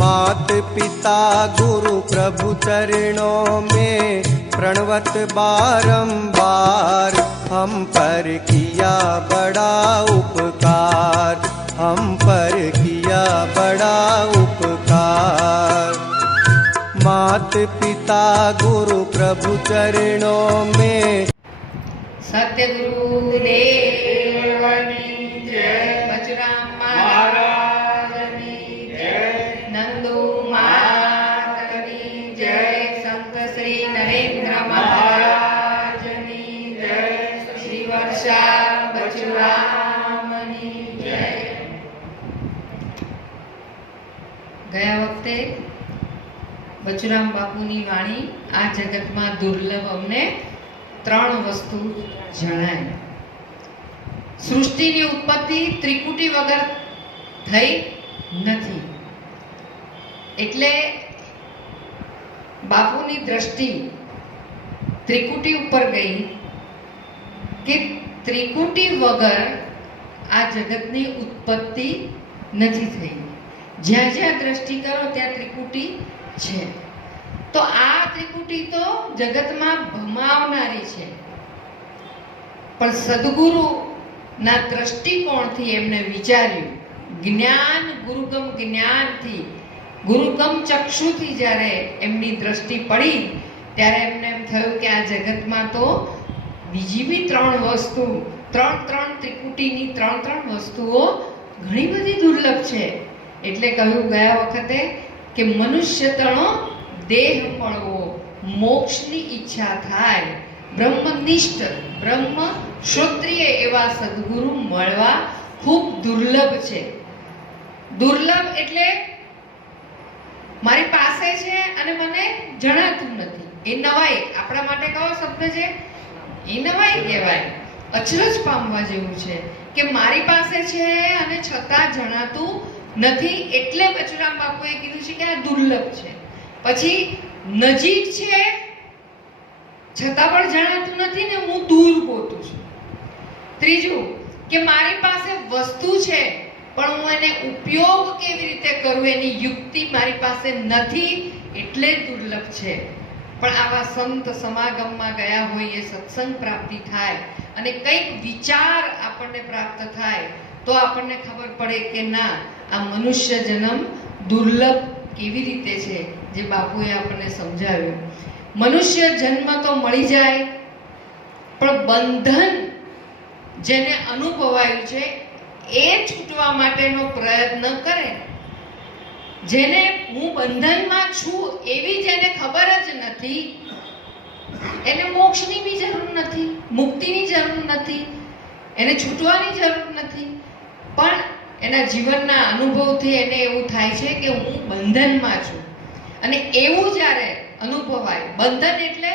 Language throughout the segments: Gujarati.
मात पिता गुरु प्रभु चरणों में प्रणवत बारंबार, हम पर किया बड़ा उपकार, हम पर किया बड़ा उपकार। मात पिता गुरु प्रभु चरणों में सत्य गुरुदेवनी जय, बचराम महाराजनी जय, नंदू मातनी जय, संत श्री नरेंद्र महाराजनी जय, श्री वर्षा बचरामनी जय। ગયા વખતે બચરામ બાપુની વાણી આ જગતમાં દુર્લભ અમને ત્રણ વસ્તુ જણાય। સૃષ્ટિની ઉત્પત્તિ ત્રિકુટી વગર થઈ નથી, એટલે બાપુની દ્રષ્ટિ ત્રિકુટી ઉપર ગઈ કે ત્રિકુટી વગર આ જગતની ઉત્પત્તિ નથી થઈ। જ્યાં જ્યાં દ્રષ્ટિ કરો ત્યાં ત્રિકુટી છે, તો આ ત્રિકુટી તો જગતમાં ભમાવનારી છે, પણ સદગુરુના દ્રષ્ટિકોણથી એમને વિચાર્યું, જ્ઞાન ગુરુગમ જ્ઞાનથી, ગુરુગમ ચક્ષુથી જ્યારે એમની દ્રષ્ટિ પડી ત્યારે એમને એમ થયું કે આ જગતમાં તો બીજી બી ત્રણ વસ્તુ, ત્રણ ત્રિકુટીની ત્રણ વસ્તુઓ ઘણી બધી દુર્લભ છે। એટલે કહ્યું ગયા વખતે કે મનુષ્ય તણો દેહ મળવો, મોક્ષની ઈચ્છા થાય, બ્રહ્મનિષ્ઠ બ્રહ્મ ક્ષોત્રિય એવા સદગુરુ મળવા ખૂબ દુર્લભ છે। દુર્લભ એટલે મારી પાસે છે અને મને જણાતું નથી, એ નવાઈ। આપણા માટે કયો શબ્દ છે? એ નવાઈ કહેવાય, અચરજ પામવા જેવું છે કે મારી પાસે છે અને છતાં જણાતું નથી। એટલે બચરામ બાપુએ કીધું છે કે આ દુર્લભ છે। પછી નજીક છે છતાં પણ જણાતું નથી ને હું દૂર ગોતું છું। ત્રીજું કે મારી પાસે વસ્તુ છે પણ હું એને ઉપયોગ કેવી રીતે કરું એની યુક્તિ મારી પાસે નથી, એટલે દુર્લભ છે। પણ આવા સંત સમાગમમાં ગયા હોઈએ, સત્સંગ પ્રાપ્તિ થાય અને કંઈક વિચાર આપણને પ્રાપ્ત થાય તો આપણને ખબર પડે કે ના, આ મનુષ્ય જન્મ દુર્લભ કેવી રીતે છે, જે બાપુએ આપણને સમજાવ્યું। મનુષ્ય જન્મ તો મળી જાય, પણ બંધન જેને અનુભવાયું છે એ છૂટવા માટેનો પ્રયત્ન કરે, જેને હું બંધનમાં છું એવી જેને ખબર જ નથી, એને મોક્ષની બી જરૂર નથી, મુક્તિની જરૂર નથી, એને છૂટવાની જરૂર નથી, પણ એના જીવનના અનુભવથી એને એવું થાય છે કે હું બંધનમાં છું। અને એવું જ્યારે અનુભવાય, બંધન એટલે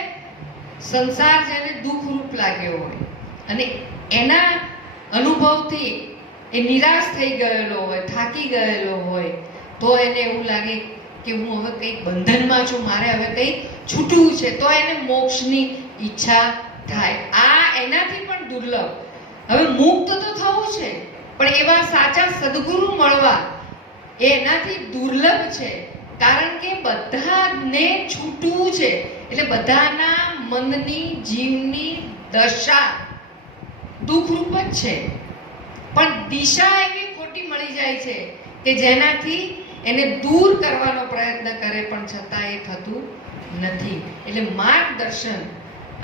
સંસાર જેને દુઃખરૂપ લાગ્યો હોય અને એના અનુભવથી એ નિરાશ થઈ ગયેલો હોય, થાકી ગયેલો હોય, તો એને એવું લાગે કે હું હવે કંઈક બંધનમાં છું, મારે હવે કંઈક છૂટવું છે, તો એને મોક્ષની ઈચ્છા થાય। આ એનાથી પણ દુર્લભ। હવે મુક્ત તો થવું છે, પણ એવા સાચા સદગુરુ મળવા એનાથી દુર્લભ છે, કારણ કે બધાને છૂટવું છે, એટલે બધાના મનની જીવની દશા દુઃખરૂપ જ છે, પણ દિશા એવી ખોટી મળી જાય છે કે જેનાથી એને દૂર કરવાનો પ્રયત્ન કરે પણ છતાં એ થતું નથી। એટલે માર્ગદર્શન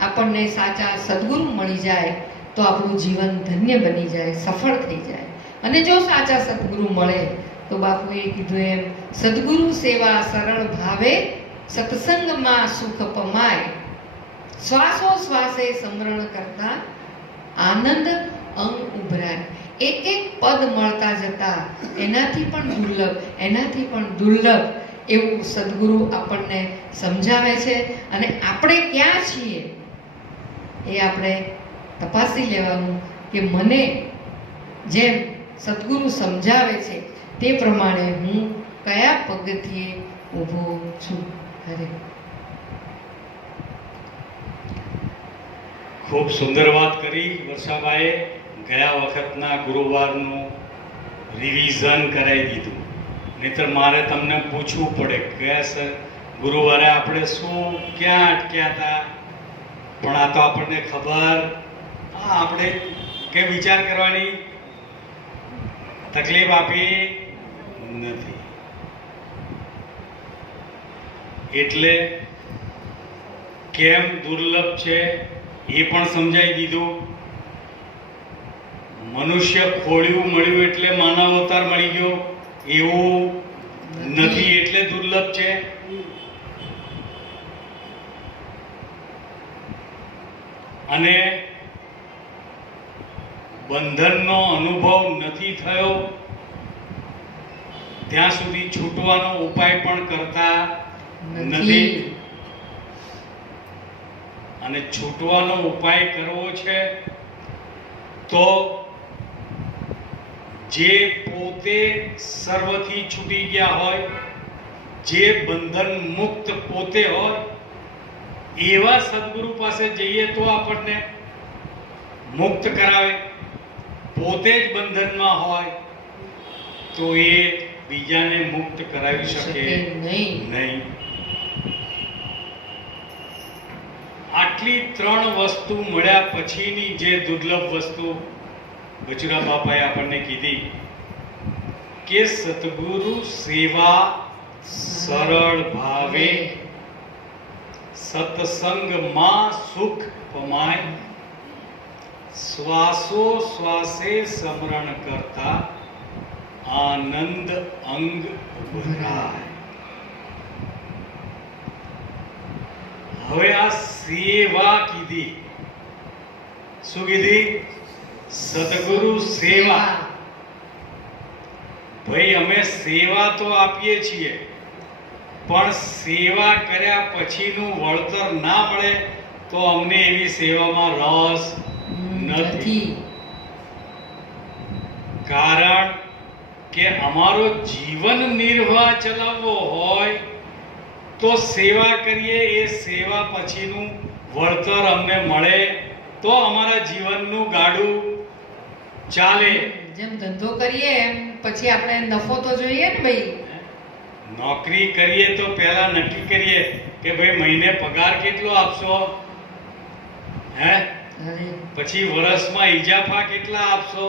આપણને સાચા સદગુરુ મળી જાય તો આપણું જીવન ધન્ય બની જાય, સફળ થઈ જાય। અને જો સાચા સદગુરુ મળે તો બાપુએ કીધું એમ, સદગુરુ સેવા સરળ ભાવે, સત્સંગમાં સુખ પમાય, શ્વાસો શ્વાસે સ્મરણ કરતા આનંદ અંગ ઉભરાય। એક એક પદ મળતા જતા એનાથી પણ દુર્લભ એવું સદગુરુ આપણને સમજાવે છે। અને આપણે ક્યાં છીએ એ આપણે તપાસી લેવાનું કે મને જેમ સદગુરુ સમજાવે છે તે પ્રમાણે હું કયા પગથિયે ઊભો છું। હરે ખૂબ સુંદર વાત કરી વર્ષાબાએ। ગયા વખતના ગુરુવારનું રિવિઝન કરાવી દીધું નહીતર મારે તમને પૂછવું પડે ગયા સર ગુરુવારે આપણે શું ક્યાં અટક્યા હતા, પણ આ તો આપણને ખબર, આપણે કે વિચાર કરવાની તકલીફ આપી નથી. એટલે કેમ દુર્લભ છે એ પણ સમજાઈ દીધું. મનુષ્ય ખોળ્યું મળ્યું એટલે માનવ અવતાર મળી ગયો એવું નથી, એટલે દુર્લભ છે. અને બંધનનો અનુભવ નથી થયો ત્યાં સુધી છૂટવાનો ઉપાય પણ કરતા નથી. અને છૂટવાનો ઉપાય કરવો છે તો જે પોતે સર્વથી છૂટી ગયા હોય, જે બંધન મુક્ત પોતે હોય એવા સદગુરુ પાસે જઈએ તો આપણને મુક્ત કરાવે. પોતે જ બંધનમાં હોય તો એ બીજાને મુક્ત કરાવી શકે નહીં. આટલી ત્રણ વસ્તુ મળ્યા પછીની જે દુર્લભ વસ્તુ બચુરા બાપાએ આપણને કીધી કે સતગુરુ સેવા સરળ ભાવે, સત્સંગમાં સુખ પમાય, શ્વાસો શ્વાસે સ્મરણ કરતા આનંદ અંગ ભરાય. હવે આ સેવા કીધી, શું કીધી? સદગુરુ સેવા. ભાઈ અમે સેવા તો આપીએ છીએ, પણ સેવા કર્યા પછીનું વળતર ના મળે તો અમને એવી સેવામાં રસ નથી. કારણ કે અમારો જીવન નિર્વાહ ચલાવવો હોય તો સેવા કરીએ, એ સેવા પછીનું વળતર અમને મળે તો અમારા જીવનનું ગાડું ચાલે. જેમ ધંધો કરીએ એમ પછી આપણે નફો તો જોઈએ ને ભાઈ. નોકરી કરીએ તો પહેલા નક્કી કરીએ કે ભાઈ મહિને પગાર કેટલો આપશો, હે, પછી વર્ષમાં ઈજાફા કેટલા આપશો,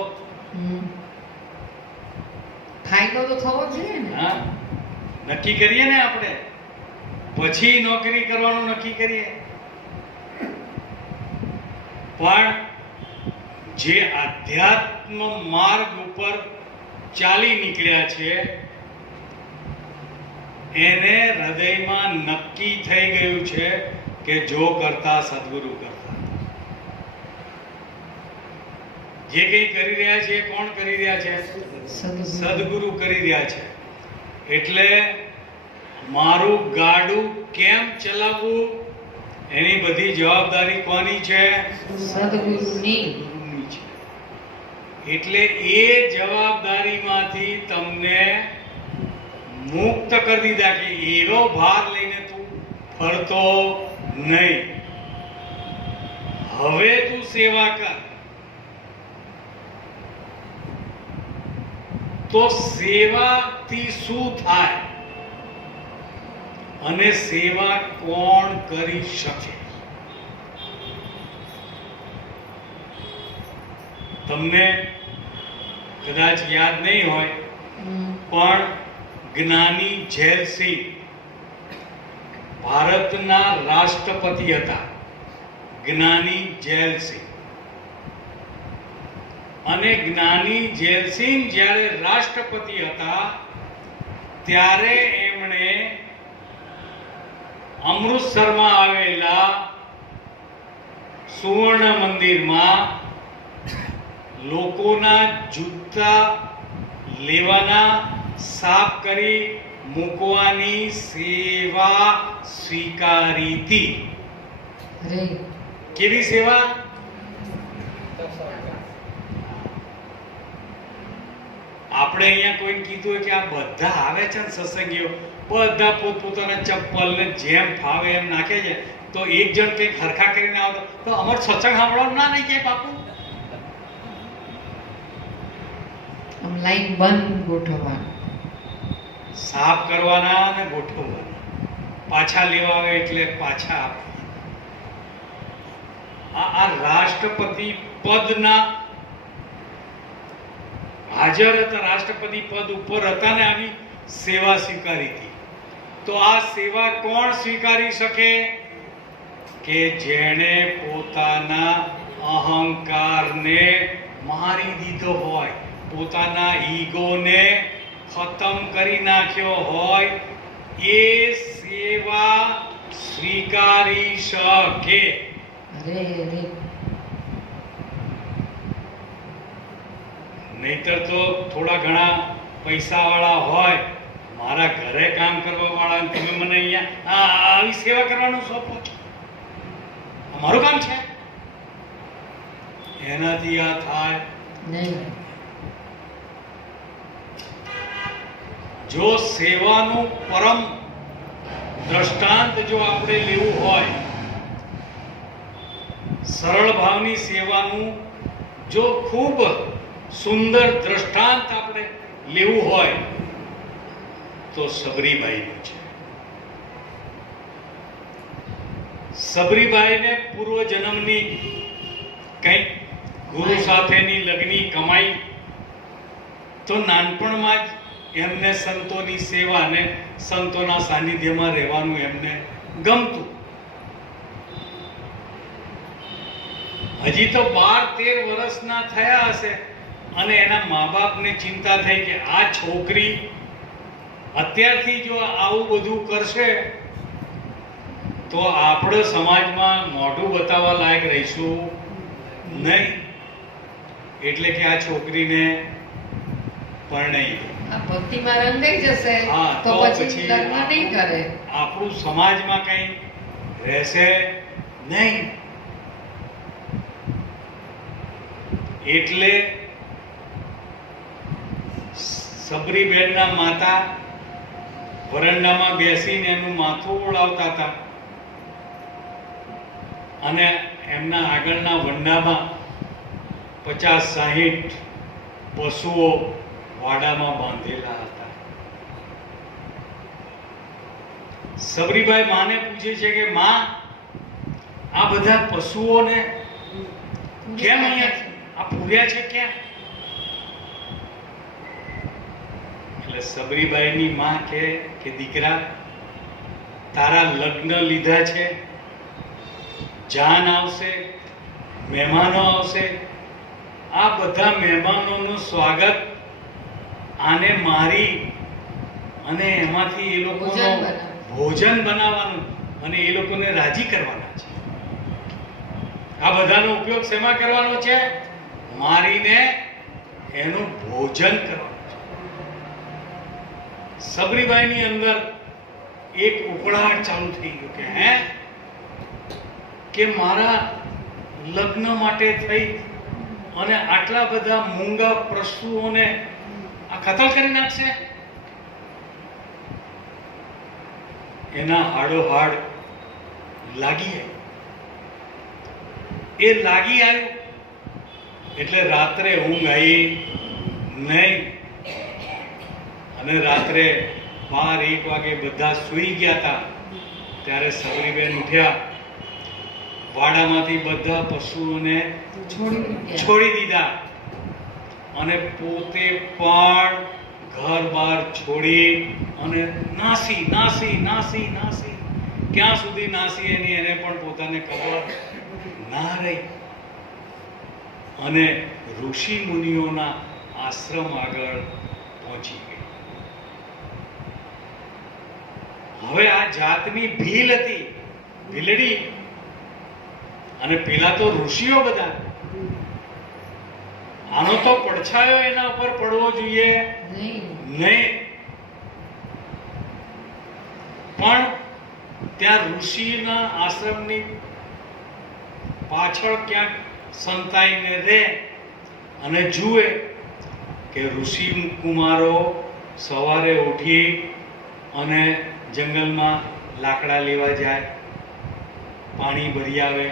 ફાયદો તો થવો જોઈએ ને. હા, નક્કી કરીએ ને આપણે, પછી નોકરી કરવાનું નક્કી કરીએ. પણ જે આધ્યાત્મ માર્ગ ઉપર ચાલી નીકળ્યા છે એને હૃદયમાં નક્કી થઈ ગયું છે કે જો કરતા સદગુરુ કરતા. જે કંઈ કરી રહ્યા છે કોણ કરી રહ્યા છે? સદગુરુ કરી રહ્યા છે. એટલે મારું ગાડું કેમ ચલાવવું એની બધી જવાબદારી કોની છે? સદગુરુની. એટલે એ જવાબદારીમાંથી તમને મુક્ત કરી દીધા કે એવો ભાર લઈને તું ફરતો નહીં. હવે તું સેવા કર. તો સેવાથી શું થાય અને સેવા કોણ કરી શકે? તમને કદાચ યાદ નહીં હોય પણ જ્ઞાની ઝૈલસિંહ ભારતના રાષ્ટ્રપતિ હતા. જ્ઞાની ઝૈલસિંહ. અને જ્ઞાની ઝૈલસિંહ જ્યારે રાષ્ટ્રપતિ હતા ત્યારે એમણે અમૃતસરમાં આવેલા સુવર્ણ મંદિરમાં લોકોના જૂતા લેવાના, સાફ કરી મૂકવાની સેવા સ્વીકારી હતી. કેવી સેવા? આપણે અહીંયા કોઈને કીધું હોય કે આ બધા આવે છે ને સત્સંગીઓ, બધા પોતપોતાના ચપ્પલ ને જેમ ફાવે એમ નાખે છે, તો એક જણ કંઈક હરખા કરીને આવતો તો અમાર સત્સંગ સાંભળવાનું ના નહીં કે બાપુ? લાઈન બંધ ગોઠવવાનું. સાફ કરવાના અને ગોઠવવાના, પાછા લેવા આવે એટલે પાછા આપવાના. આ રાષ્ટ્રપતિ પદના હાજર હતા, રાષ્ટ્રપતિ પદ ઉપર હતા ને આવી સેવા સ્વીકારી હતી. તો આ સેવા કોણ સ્વીકારી શકે? કે જેણે પોતાના અહંકારને મારી દીધો હોય, પોતાના ઈગોને ખતમ કરી નાખ્યો હોય, એ સેવા સ્વીકારી શકે. નહીતર તો થોડા ઘણા પૈસા વાળા હોય, મારા ઘરે કામ કરવા વાળા, તમે મને અહીંયા આવી સેવા કરવાનું સોંપો છો, મારું કામ છે, એનાથી આ થાય નહીં. જો સેવાનું પરમ દ્રષ્ટાંત જો આપણે લેવું હોય, સરળ ભાવની સેવાનું જો ખૂબ સુંદર દ્રષ્ટાંત આપણે લેવું હોય તો સબરીબાઈનું છે. સબરીબાઈને પૂર્વ જન્મની કંઈક ગુરુ સાથેની લગ્ની કમાઈ, તો નાનપણમાં જ એમને સંતોની સેવા અને સંતોના સાનિધ્યમાં રહેવાનું એમને ગમતું. હજી તો 12-13 વર્ષના થયા હશે અને એના મા બાપને ચિંતા થઈ કે આ છોકરી અત્યારથી જો આવું બધું કરશે તો આપણે સમાજમાં મોઢું બતાવવા લાયક રહીશું નહીં, એટલે કે આ છોકરીને પરણાઈ દો. ભક્તિમાં રંગાઈ જશે તો પછી લગ્ન નહીં કરે, આપણું સમાજમાં કઈ રહેશે નહીં. એટલે સબરીબેનના માતા વરંડામાં બેસીને એનું માથું ઓળાવતા હતા અને એમના આગળના વંડામાં 50-60 પશુઓ વાડામાં બાંધેલા હતા. સબરીબાઈ માને પૂછે છે કે માં, આ બધા પશુઓને કેમ અહીંયા આ પૂર્યા છે ક્યાં? એટલે સબરીબાઈની માં કે દીકરા, તારા લગ્ન લીધા છે, જાન આવશે, મહેમાનો આવશે, આ બધા મહેમાનોનું સ્વાગત આને મારી અને એમાંથી એ લોકોનું ભોજન બનાવવાનું અને એ લોકોને રાજી કરવાના છે. આ બધાનો ઉપયોગ શેમાં કરવાનો છે? મારીને એનું ભોજન કરવાનું છે. સબરીબાઈની અંદર એક ઉકળાટ ચાલુ થઈ ગયો કે મારા લગ્ન માટે થઈ અને આટલા બધા મૂંગા પશુઓને આ કતલ કરી નાખશે. એના હાડોહાડ લાગી આવ્યું એટલે રાત્રે ઊંઘ આવી નહીં અને રાત્રે 12-1 વાગે બધા સૂઈ ગયા હતા. ત્યારે સબરીબેન ઉઠ્યા, વાડામાંથી બધા પશુઓને છોડી દીધા અને પોતે પણ ઘર-બાર છોડી અને નાસી ક્યાં સુધી નાસી એની એને પણ પોતાને ખબર ના રહી અને ઋષિ મુનિઓના આશ્રમ આગળ પહોંચી ગઈ. હવે આ જાતની ભીલ હતી, ભીલડી, અને પેલા તો ઋષિઓ બધા, આનો તો પડછાયો એના ઉપર પડવો જોઈએ નહીં. પણ ત્યાં ઋષિના આશ્રમની પાછળ ક્યાંક સંતાઈને રહે અને જુએ કે ઋષિ કુમારો સવારે ઉઠી અને જંગલમાં લાકડા લેવા જાય, પાણી ભરી આવે,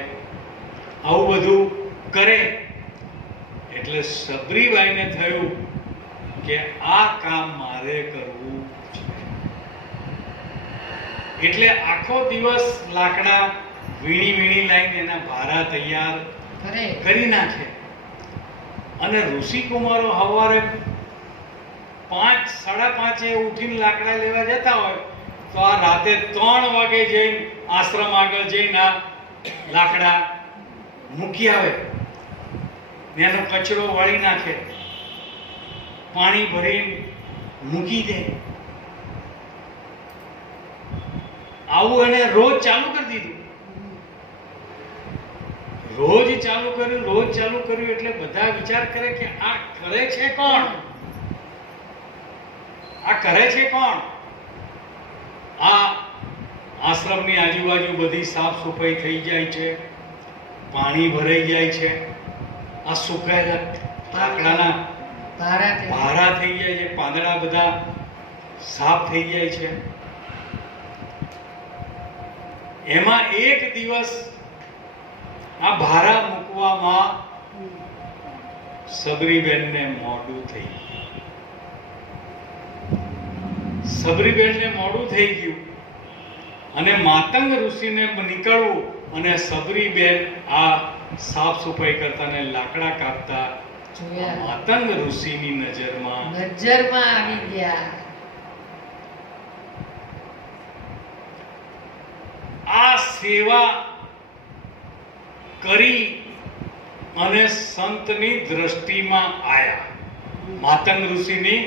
આવું બધું કરે. એટલે સબરીબાઈને થયું કે આ કામ મારે કરવું છે. એટલે આખો દિવસ લાકડા વીણી વીણી લાવીને એના ભારા તૈયાર કરે. કરી નાખે. અને ઋષિકુમારો સવારે 5, 5:30 ઉઠીને લાકડા લેવા જતા હોય તો આ રાતે 3 વાગે જઈને આશ્રમ આગળ જઈને આ લાકડા મૂકી આવે, એનો કચરો વાળી નાખે, પાણી ભરીને મૂકી દે. આવું એને રોજ ચાલુ કરી દીધું. રોજ ચાલુ કર્યું એટલે બધા વિચાર કરે કે આ કરે છે કોણ? આ કરે છે કોણ? આ આશ્રમની આજુબાજુ બધી સાફ સફાઈ થઈ જાય છે, પાણી ભરાઈ જાય છે, આ સુકાયેલા લાકડાના ભારા થઈ જાય છે, પાંદડા બધા સાફ થઈ જાય છે. એમાં એક દિવસ આ ભારા મૂકવામાં સબરીબેનને મોડું થઈ ગયું. સબરીબેનને મોડું થઈ ગયું અને માતંગ ઋષિને નીકળવું અને સબરીબેન આ સાફ સફાઈ કરતા ને લાકડા કાપતા માતંગ ઋષિની નજરમાં આવી ગયા. આ સેવા કરી અને સંતની દ્રષ્ટિમાં આયા, માતંગ ઋષિની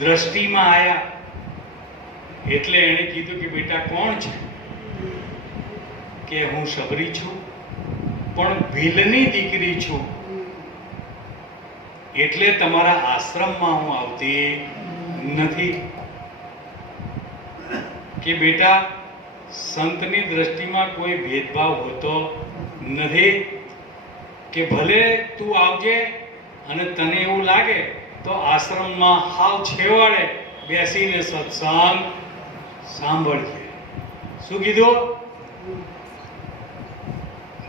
દ્રષ્ટિમાં આયા. એટલે એણે કીધું કે બેટા કોણ છે? કે હું સબરી છું, પણ ભીલની દીકરી છું, એટલે તમારા આશ્રમમાં હું આવતી નથી. કે બેટા સંતની દ્રષ્ટિમાં કોઈ ભેદભાવ હોતો નથી. કે ભલે તું આવજે અને તને એવું લાગે તો આશ્રમમાં હાવ છેવાડે બેસીને સત્સંગ સાંભળજે. શું કીધું?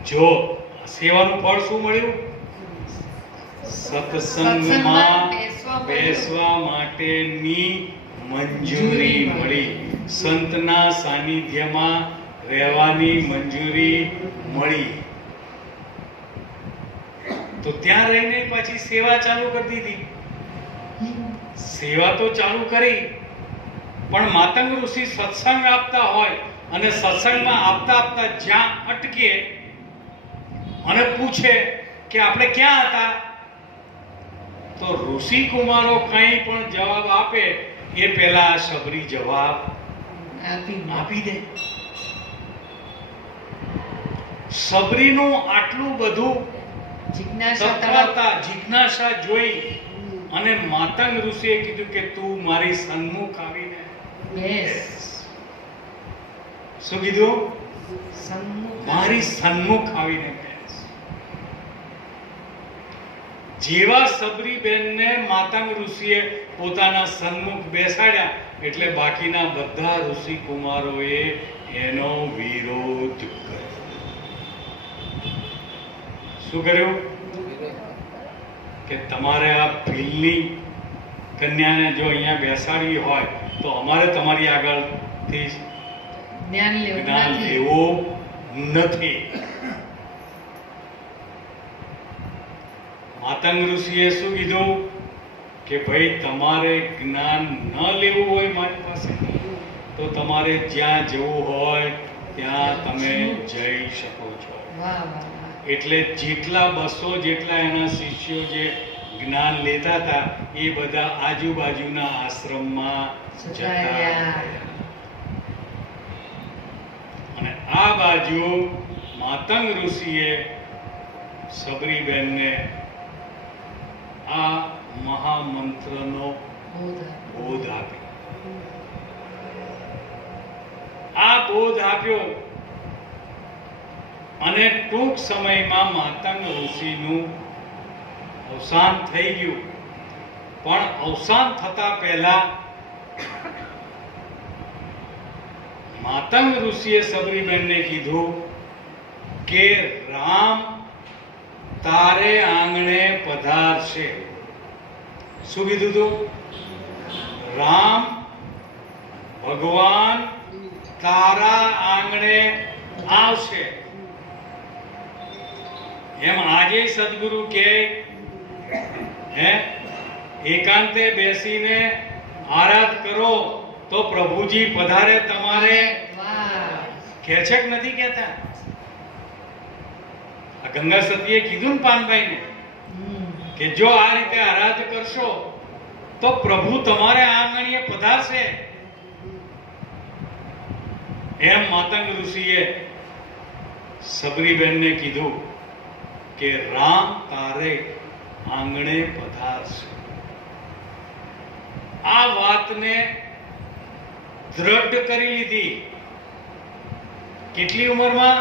જો સેવાનું ફળ શું મળ્યું? સત્સંગમાં બેસવા માટેની મંજૂરી મળી, સંતના સાનિધ્યમાં રહેવાની મંજૂરી મળી. તો ત્યાં રહીને પછી સેવા ચાલુ કરી દીધી. સેવા તો ચાલુ કરી, પણ માતંગ ઋષિ સત્સંગ આપતા હોય અને સત્સંગમાં આપતા આપતા જ્યાં અટકે અને પૂછે કે આપણે ક્યાં હતા, તો ઋષિ કુમારો કંઈ પણ જવાબ આપે એ પહેલા સબરી જવાબ આપી દે. સબરીનું આટલું બધું જિજ્ઞાસા જોઈ અને માતંગ ઋષિએ કીધું કે તું મારી સન્મુખ આવીને બેસ. શું કીધું? મારી સન્મુખ આવીને બેસ. જેવા સબરીબેનને માતંગ ઋષિએ પોતાના સન્મુખ બેસાડ્યા એટલે બાકીના બધા ઋષિ કુમારોએ એનો વિરોધ કર્યો. શું કર્યું? કે તમારે આ ભીલની કન્યાને જો અહીંયા બેસાડવી હોય તો અમારે તમારી આગળથી જ્ઞાન લેવું નથી. માતંગ ઋષિએ શું કીધું? કે ભાઈ તમારે જ્ઞાન ન લેવું હોય મારી પાસે તો તમારે જ્યાં જવું હોય ત્યાં તમે જઈ શકો છો. એટલે જેટલા 200 જેટલા એના શિષ્યો જે જ્ઞાન લેતા હતા એ બધા આજુબાજુના આશ્રમમાં જતા રહ્યા. અને આ બાજુ માતંગ ઋષિએ સબરીબેનને આ મહામંત્રનો બોધ આપ્યો. આ બોધ આપ્યો અને ટૂંક સમયમાં માતંગ ઋષિનું અવસાન થઈ ગયું. પણ અવસાન થતા પહેલા માતંગ ઋષિએ સબરીબેનને કીધું કે રામ તારે આંગણે પધારશે. શું કીધું તું? રામ ભગવાન તારા આંગણે આવશે. એમ આજે સદગુરુ કે હે એકાંતે બેસીને આરાધ કરો તો પ્રભુજી પધારે તમારે. વાહ. કે છે કે નથી કહેતા? આ ગંગા સતીએ કીધું ને પાનભાઈને કે જો આ રીતે આરાધ કરશો તો પ્રભુ તમારે આંગણીએ પધારશે. એમ માતંગ ઋષિએ સબરીબેનને કીધું કે રામ તારે આંગણે પધારશે. આ વાતને દ્રઢ કરી લીધી. કેટલી ઉંમરમાં?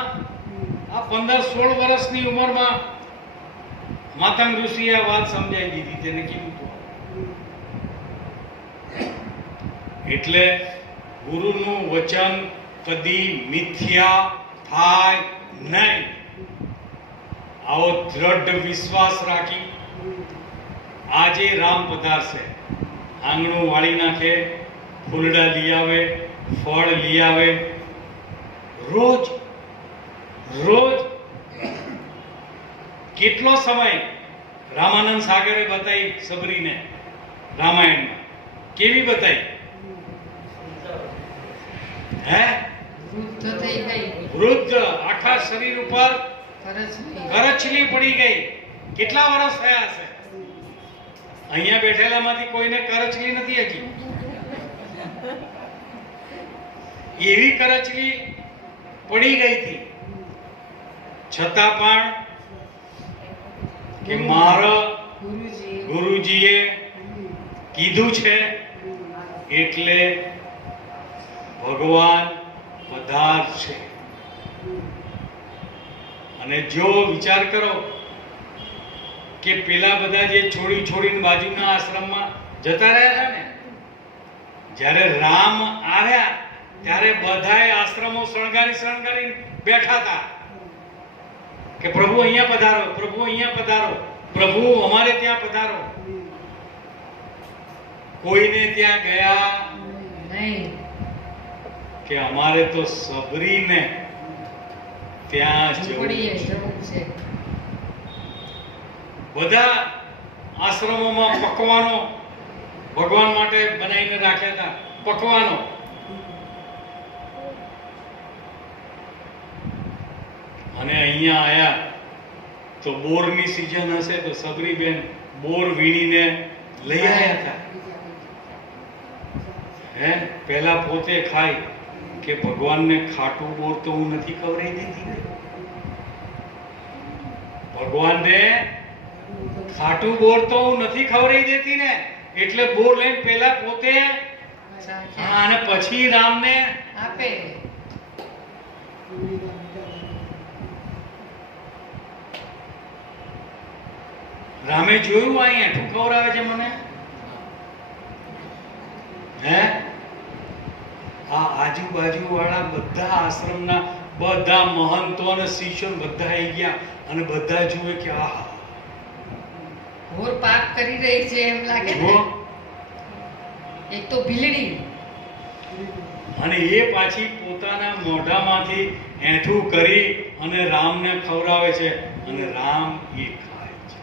આ 15-16 વર્ષની ઉંમરમાં માતંગ ઋષિએ આ વાત સમજાવી દીધી. તેને કીધું એટલે ગુરુનું વચન કદી મિથ્યા થાય નહીં. આવો દ્રઢ વિશ્વાસ રાખી આજે રામ પધારશે. આંગણું વાળી નાખે, ફૂલડા લઈ આવે, ફળ લઈ આવે. રોજ રોજ કેટલો સમય રામાનંદ સાગરે બતાવી સબરીને રામાયણમાં. કેવી બતાવી? હે વૃદ્ધ થઈ ગઈ, વૃદ્ધ, આખા શરીર ઉપર કરચલી. કરચલી પડી ગઈ. કેટલા વર્ષ થયા હશે? અહીંયા બેઠેલામાંથી કોઈને કરચલી નથી હજી. એવી કરચલી પડી ગઈ હતી. છતાં પણ કે મારા ગુરુજીએ કીધું છે એટલે ભગવાન પધારશે. અને જો વિચાર કરો કે પેલા બધા જે છોડીને બાજુના આશ્રમમાં જતા રહ્યા હતા ને, જ્યારે રામ આવ્યા ત્યારે બધાએ આશ્રમો શણગારી બેઠા હતા કે પ્રભુ અહીંયા પધારો, પ્રભુ અહીંયા પધારો, પ્રભુ અમારે ત્યાં પધારો. કોઈને ત્યાં ગયા નહીં કે અમારે તો સબરીને ત્યાં જવું ઝૂંપડીએ છે. જવું છે. બધા આશ્રમોમાં પકવાનો ભગવાન માટે બનાવીને રાખ્યા હતા. પકવાનો અને અહીંયા આયા તો બોરની સીઝન હશે તો સબરીબેન બોર વીણીને લઈ આવ્યા હતા. હે પહેલા પોતે ખાય કે ભગવાનને ખાટું બોર તો હું નથી ખવડાવી દેતી ને. ભગવાનને ખાટું બોર તો હું નથી ખવડાવી દેતી ને, એટલે બોર લઈને પહેલા પોતે અને પછી રામને આપે. રામે જોયું અહીંયા ઠું ખવડાવે છે મને. હે આ આજુબાજુ વાળા બધા આશ્રમના બધા મહંતો અને શિષ્યો બધા આવી ગયા અને બધા જુએ કે આહા ઘોર પાપ કરી રહી છે એમ લાગે ને. જુઓ. એક તો ભીલડી અને એ પાછી પોતાના મોઢામાંથી એઠું કરી અને રામને ખવડાવે છે અને રામ એ ખાય છે.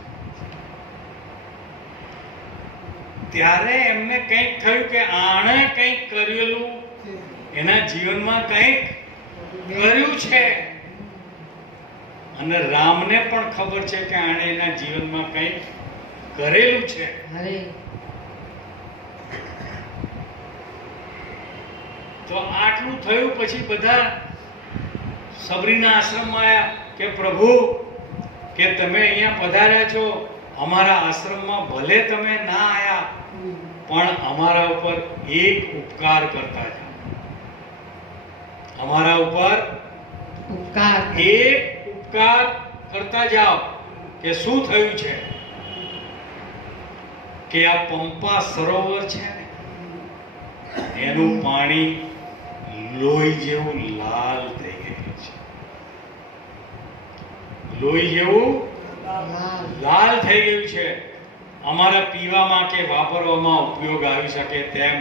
ત્યારે એમને કંઈક થયું કે આણે કંઈક કરેલું, એના જીવનમાં કંઈક કર્યું છે. અને રામને પણ ખબર છે કે આણે એના જીવનમાં કંઈક કરેલું છે. અરે તો આટલું થયું પછી બધા સબરીના આશ્રમમાં આવ્યા કે પ્રભુ કે તમે અહીંયા પધાર્યા છો, અમારા આશ્રમમાં ભલે તમે ના આવ્યા પણ અમારા ઉપર એક ઉપકાર કરતા જાઓ. અમારા ઉપર ઉપકાર. એક ઉપકાર કરતા જાઓ. કે શું થયું છે કે આ પંપા સરોવર છે ને એનું પાણી લોહી જેવું લાલ થઈ ગયું છે. લોહી જેવું લાલ થઈ ગયું છે. અમારા પીવામાં કે વાપરવામાં ઉપયોગ આવી શકે તેમ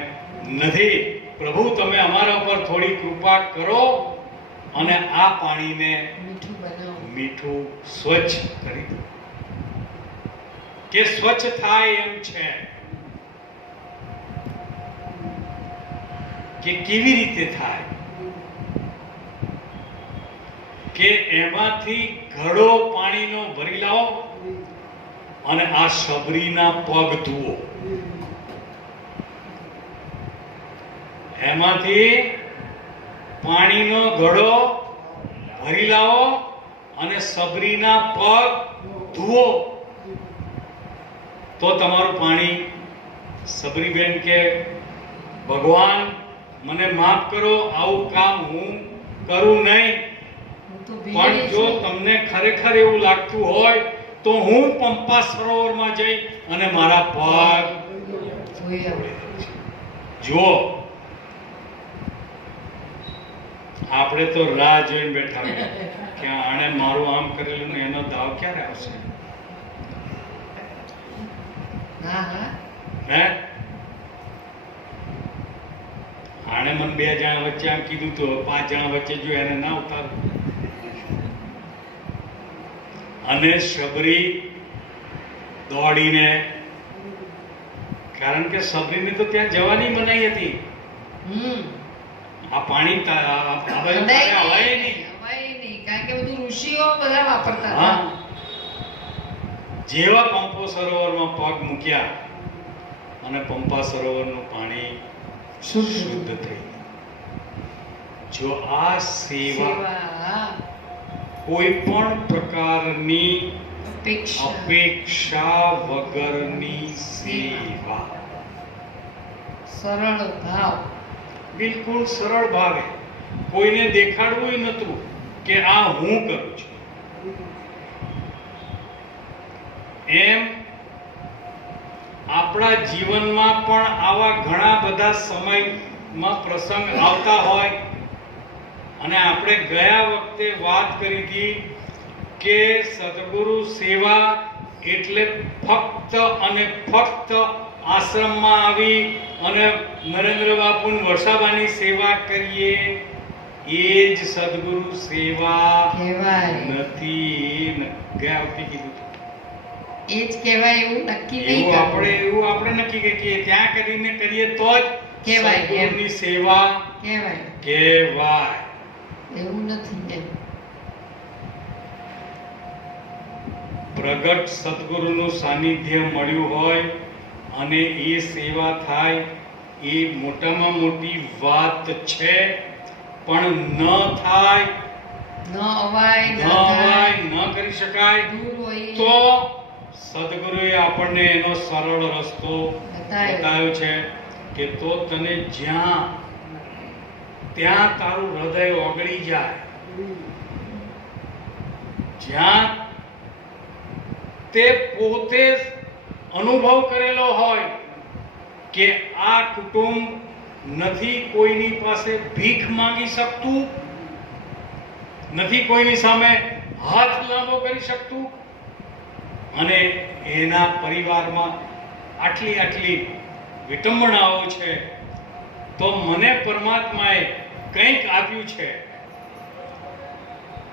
નથી. પ્રભુ તમે અમારા ઉપર થોડી કૃપા કરો અને આ પાણીને મીઠું બનાવો. મીઠું સ્વચ્છ કરી દો, કે સ્વચ્છ થાય એમ છે. કે કેવી રીતે થાય? કે એમાંથી ઘડો પાણીનો ભરી લાવો અને આ સબરીના પગ ધુઓ. એમાંથી પાણીનો ઘડો ભરી લાવો અને સબરીના પગ ધુઓ, તો તમારું પાણી. સબરીબેન કે ભગવાન મને માફ કરો, આવું કામ હું કરું નહીં, હું તો પણ ભીડી જો છું. તમને ખરેખર એવું લાગતું હોય તો હું પંપા સરોવરમાં જઈ અને મારા પગ જોઈ આવો. જો. આપણે તો રાહ જોઈને બેઠા હોય કે આણે મારું આમ કરેલું ને એનો દાવ ક્યારે આવશે. હા હા હે, આણે મને 2 જણા વચ્ચે આમ કીધું તો 5 જણા વચ્ચે જો એને ના ઉતારું. અને સબરી દોડીને, કારણ કે સબરીની તો ત્યાં જવાની મનાઈ હતી. આ પાણી હવાય નહીં. હવાય નહીં, કારણ કે બધું ઋષિઓ બધા વાપરતા હતા. હા. જેવા પંપો સરોવરમાં પગ મૂક્યા અને પંપા સરોવરનું પાણી શુદ્ધ થઈ ગયું. જો આ સેવા સેવા, કોઈ પણ પ્રકારની અપેક્ષા, અપેક્ષા વગરની સેવા, સરળ ભાવ, બિલકુલ સરળ ભાવે, કોઈને દેખાડવું નતું કે આ હું કરું છું. એમ આપણા જીવનમાં પણ આવા ઘણા બધા સમયમાં પ્રસંગ આવતા હોય. અને આપણે ગયા વખતે વાત કરી હતી કે સદગુરુ સેવા એટલે ફક્ત અને ફક્ત આશ્રમમાં આવી અને નરેન્દ્ર બાપુ વર્ષાબાની સેવા કરીએ એ જ સદગુરુ સેવા કહેવાય. નથી. ગયા વખતે કીધું એ જ કહેવાય એવું નક્કી નહીં એવું કરવું. આપણે નક્કી કરીએ ત્યાં કરીને કરીએ તો જ કહેવાય. સદગુરુની સેવા કહેવાય કહેવાય. એવું નથી એમ. પ્રગટ સદગુરુનું સાનિધ્ય મળ્યું હોય અને એ સેવા થાય એ મોટામાં મોટી વાત છે. પણ ન થાય, ન અવાય, ન ન થાય, અવાય, ન કરી શકાય દૂર હોય તો સદગુરુએ આપણને એનો સરળ રસ્તો બતાવ્યો છે કે તો તને જ્યાં ત્યાં તારું હૃદય ઓગળી જાય, જ્યાં તે પોતે અનુભવ કરેલો હોય કે આ કુટુંબ નથી કોઈની પાસે ભીખ માંગી શકતું, નથી કોઈની સામે હાથ લાંબો કરી શકતું, અને એના પરિવારમાં આટલી આટલી વિટંબણાઓ છે, તો મને પરમાત્માએ કંઈક આપ્યું છે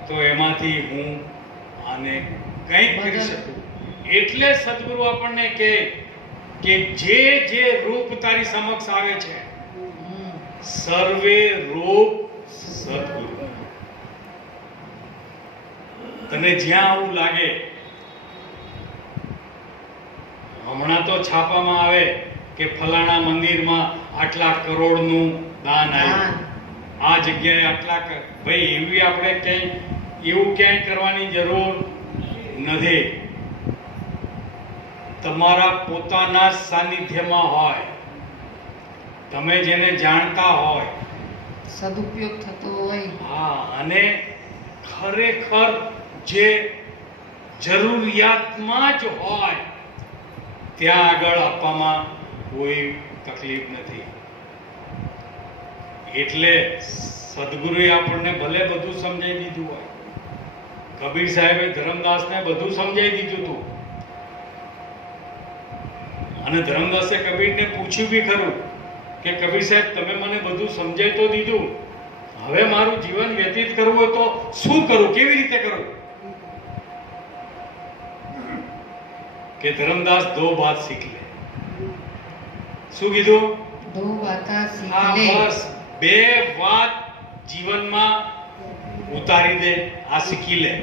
તો એમાંથી હું આને કંઈક કરી શકું. એટલે સદગુરુ આપણને કહે કે જે જે રૂપ તારી સમક્ષ આવે છે સર્વે રૂપ સદગુરુ. તને જ્યાં આવું લાગે, હમણાં તો છાપામાં આવે કે ફલાણા મંદિરમાં આટલા કરોડનું દાન આવ્યું, આ જગ્યાએ આટલા ભાઈ એવી આપણે એવું ક્યાંય કરવાની જરૂર નથી. તમારા પોતાના સાનિધ્યમાં હોય, તમે જેને જાણતા હોય, સદુપયોગ થતો હોય. હા, અને ખરેખર જે જરૂરિયાતમાં જ હોય ત્યાં આગળ આપવામાં કોઈ તકલીફ નથી. એટલે સદગુરુએ આપણને ભલે બધું સમજાવી દીધું હોય, કબીર સાહેબે ધરમદાસને બધું સમજાવી દીધું હતું, અને ધરમદાસે કબીરને પૂછ્યું બી ખરું કે કબીર સાહેબ તમે મને બધું સમજાઈ તો દીધું, હવે મારું જીવન વ્યતીત કરવું હોય તો શું કરું, કેવી રીતે કરું? કે ધર્મદાસ દો બાત सीख ले. શું કીધું? દો વાતા આ શીખ લે. બસ બે વાત જીવનમાં ઉતારી દે, આ શીખી લે.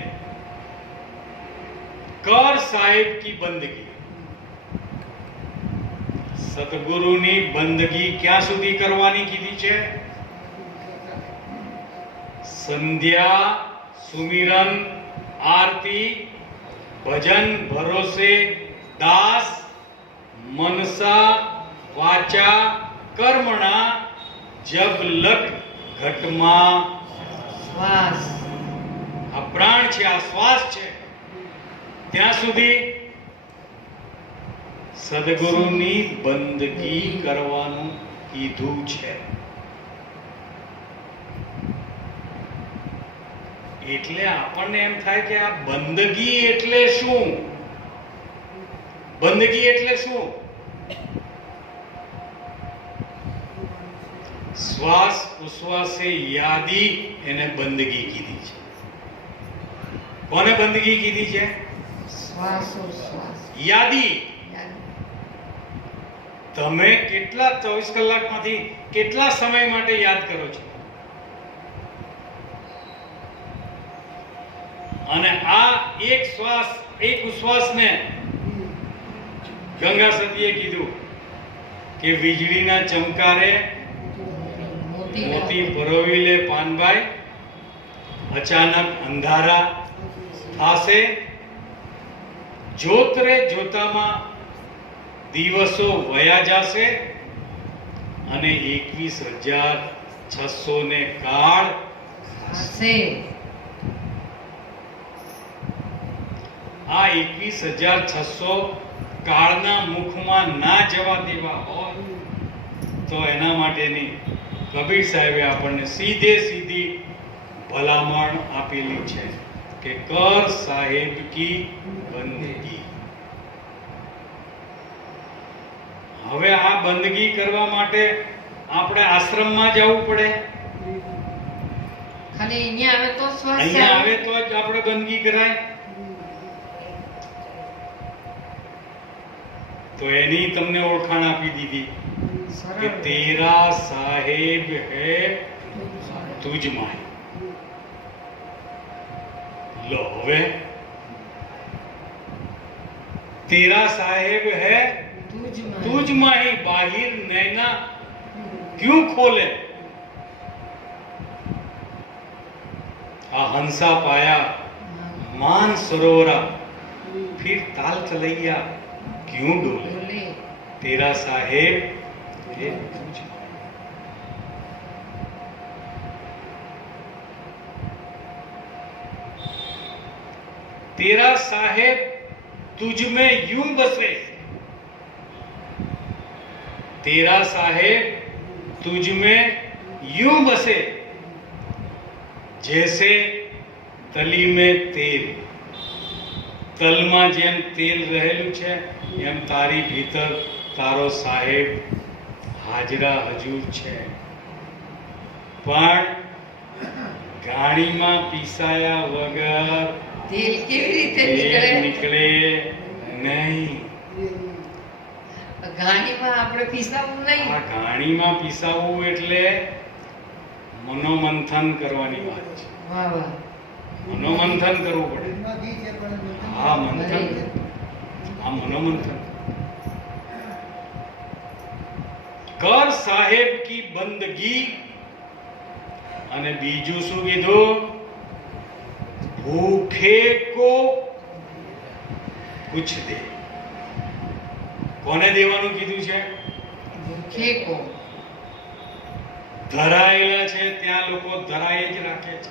કર સાહેબ કી બંદગી. સતગુરુની બંદગી ક્યાં સુધી કરવાની કીધી છે? સંધ્યા, સુમિરન, આરતી, ભજન, ભરોસે, દાસ, મનસા, વાચા, કર્મણા, જબ લગ ઘટમાં. શ્વાસ. આ પ્રાણ છે, આ શ્વાસ છે, ત્યાં સુધી સદગુરુની બંદગી કરવાનું કીધું છે. એટલે આપણને એમ થાય કે આ બંદગી એટલે શું? બંદગી એટલે શું? શ્વાસ ઉશ્વાસે યાદી એને બંદગી કીધી છે. કોને બંદગી કીધી છે? શ્વાસોશ્વાસ. યાદી. તમે કેટલા 24 કલાકમાંથી કેટલા સમય માટે યાદ કરો છો? અને આ એક શ્વાસ, એક ઉશ્વાસને ગંગા સતીએ કીધું કે વીજળીના ચમકારે મોતી પરોવી લે પાનભાઈ, અચાનક અંધારા થાશે, જોતરે જોતામાં દિવસો વયા જશે અને 21,600 ને કાળ હશે. આ 21,600 કાળના મુખમાં ના જવા દેવા હોય તો એના માટેની કબીર સાહેબે આપણને સીધી ભલામણ આપેલી છે કે કર સાહેબ કી બંદગી. હવે આ બંદગી કરવા માટે આપણે આશ્રમમાં જવું પડે. ખાલી અહીંયા આવે તો શ્વાસ અહીંયા આવે તો જ આપણે બંદગી કરાય. તો એની તમને ઓળખાણ આપી દીધી કે તેરા સાહેબ હે તુજ માહી. લો હવે તેરા સાહેબ હે તુજ માહી, બાહિર નैना क्यों खोले? आ हंसा पाया मान सरोवरा, फिर ताल चलैया क्यों डोले? तेरा साहेब है तुझ. तेरा साहेब तुझ में यूं बसे, तेरा साहेब तुझ में यूं बसे जैसे तली में तेल. તલમાં જેમ તેલ રહેલું છે એમ તારી ભીતર તારો સાહેબ હાજરા હજુર છે. પણ ગાણીમાં પીસાયા વગર તેલ કેવી રીતે તેલ નીકળે? નીકળે નહીં. ગાણીમાં આપણે પીસાવું નહીં. આ ઘાણીમાં પીસાવવું એટલે મનોમંથન કરવાની વાત છે. વાહ વાહ. મનોમંથન કરવું પડે. હા, મંથન. આ મનોમંથન. કર સાહેબ કી બંદગી. અને બીજું શું કીધું? ભૂખે કો કુછ દે. કોને દેવાનું કીધું છે? ભૂખે કો. ધરાયેલા છે ત્યાં લોકો ધરાય જ રાખે છે.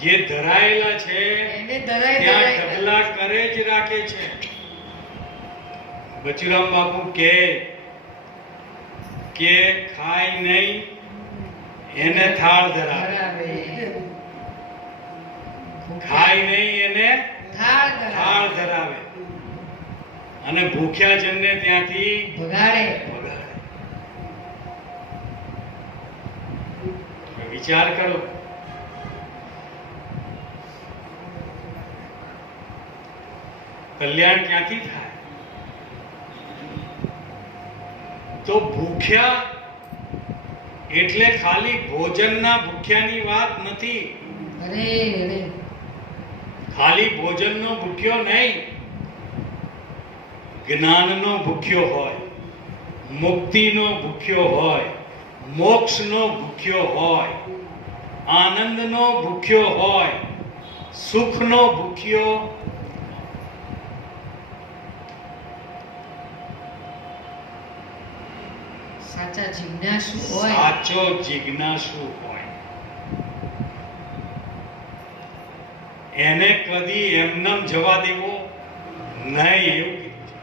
જે ધરાયેલા છે એને ધરાય ત્યાં ધરાય ઢગલા કરે જ રાખે છે. બચુરામ બાપુ કે ખાય નહીં એને થાળ ધરાવે, ધરાવે. ખાય નહીં એને થાળ ધરાવે. થાળ ધરાવે અને ભૂખ્યા જણને ત્યાંથી ભગાડે. ભગાડે. વિચાર કરો. કલ્યાણ ક્યાંથી થાય? તો ભૂખ્યા એટલે ખાલી ભોજનના ભૂખ્યાની વાત નથી. અરે અરે ખાલી ભોજનનો ભૂખ્યો નહીં, જ્ઞાનનો ભૂખ્યો હોય, મુક્તિનો ભૂખ્યો હોય, મોક્ષનો ભૂખ્યો હોય, આનંદનો ભૂખ્યો હોય, સુખનો ભૂખ્યો, સાચા જિજ્ઞાસુ હોય, સાચો જિજ્ઞાસુ હોય, એને કદી એમનેમ જવા દેવો નહીં, એવું કીધું છે.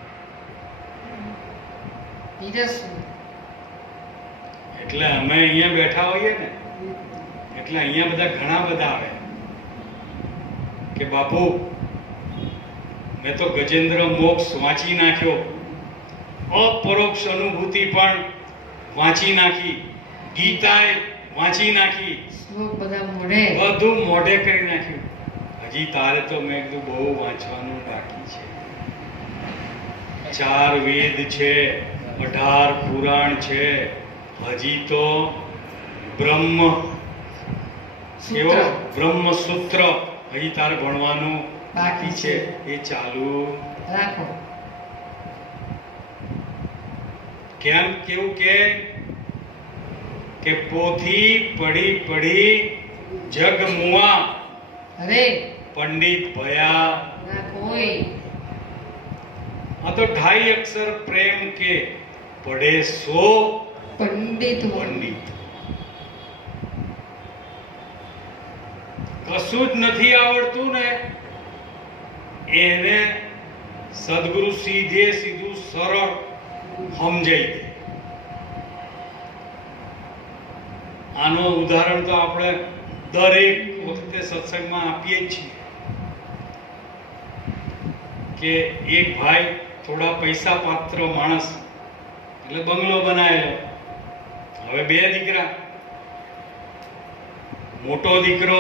પીરસવું. એટલે અમે અહીંયા બેઠા હોઈએ ને, એટલે અહીંયા બધા ઘણા બધા આવે કે બાપુ મેં તો ગજેન્દ્ર મોક્ષ વાંચી નાખ્યો, અપરોક્ષ અનુભૂતિ પણ વાંચી નાખી, ગીતાએ વાંચી નાખી, શ્લોક બધા મોઢે. બધું મોઢે કરી નાખ્યું. હજી તારે તો મેં કીધું બહુ વાંચવાનું બાકી છે. 4 વેદ છે, 18 પુરાણ છે, હજી તો બ્રહ્મ સૂત્ર. બ્રહ્મસૂત્ર હજી તારે ભણવાનું બાકી છે, એ ચાલુ રાખો. કેમ? કેવું કે પોથી પડી પડી જગ મુઆ, અરે પંડિત ભયા. ના કોઈ. આ તો 2.5 અક્ષર પ્રેમ કે પડે સો પંડિત હોય. પંડિત. કશું જ નથી આવડતું ને એને સદગુરુ સીધે સીધું સરળ સમજાઈ દે. આનો ઉદાહરણ તો આપણે દરેક વખતે સત્સંગમાં આપીએ જ છીએ કે એક ભાઈ થોડા પૈસા પાત્ર માણસ, એટલે બંગલો બનાવેલો. હવે 2 દીકરા. મોટો દીકરો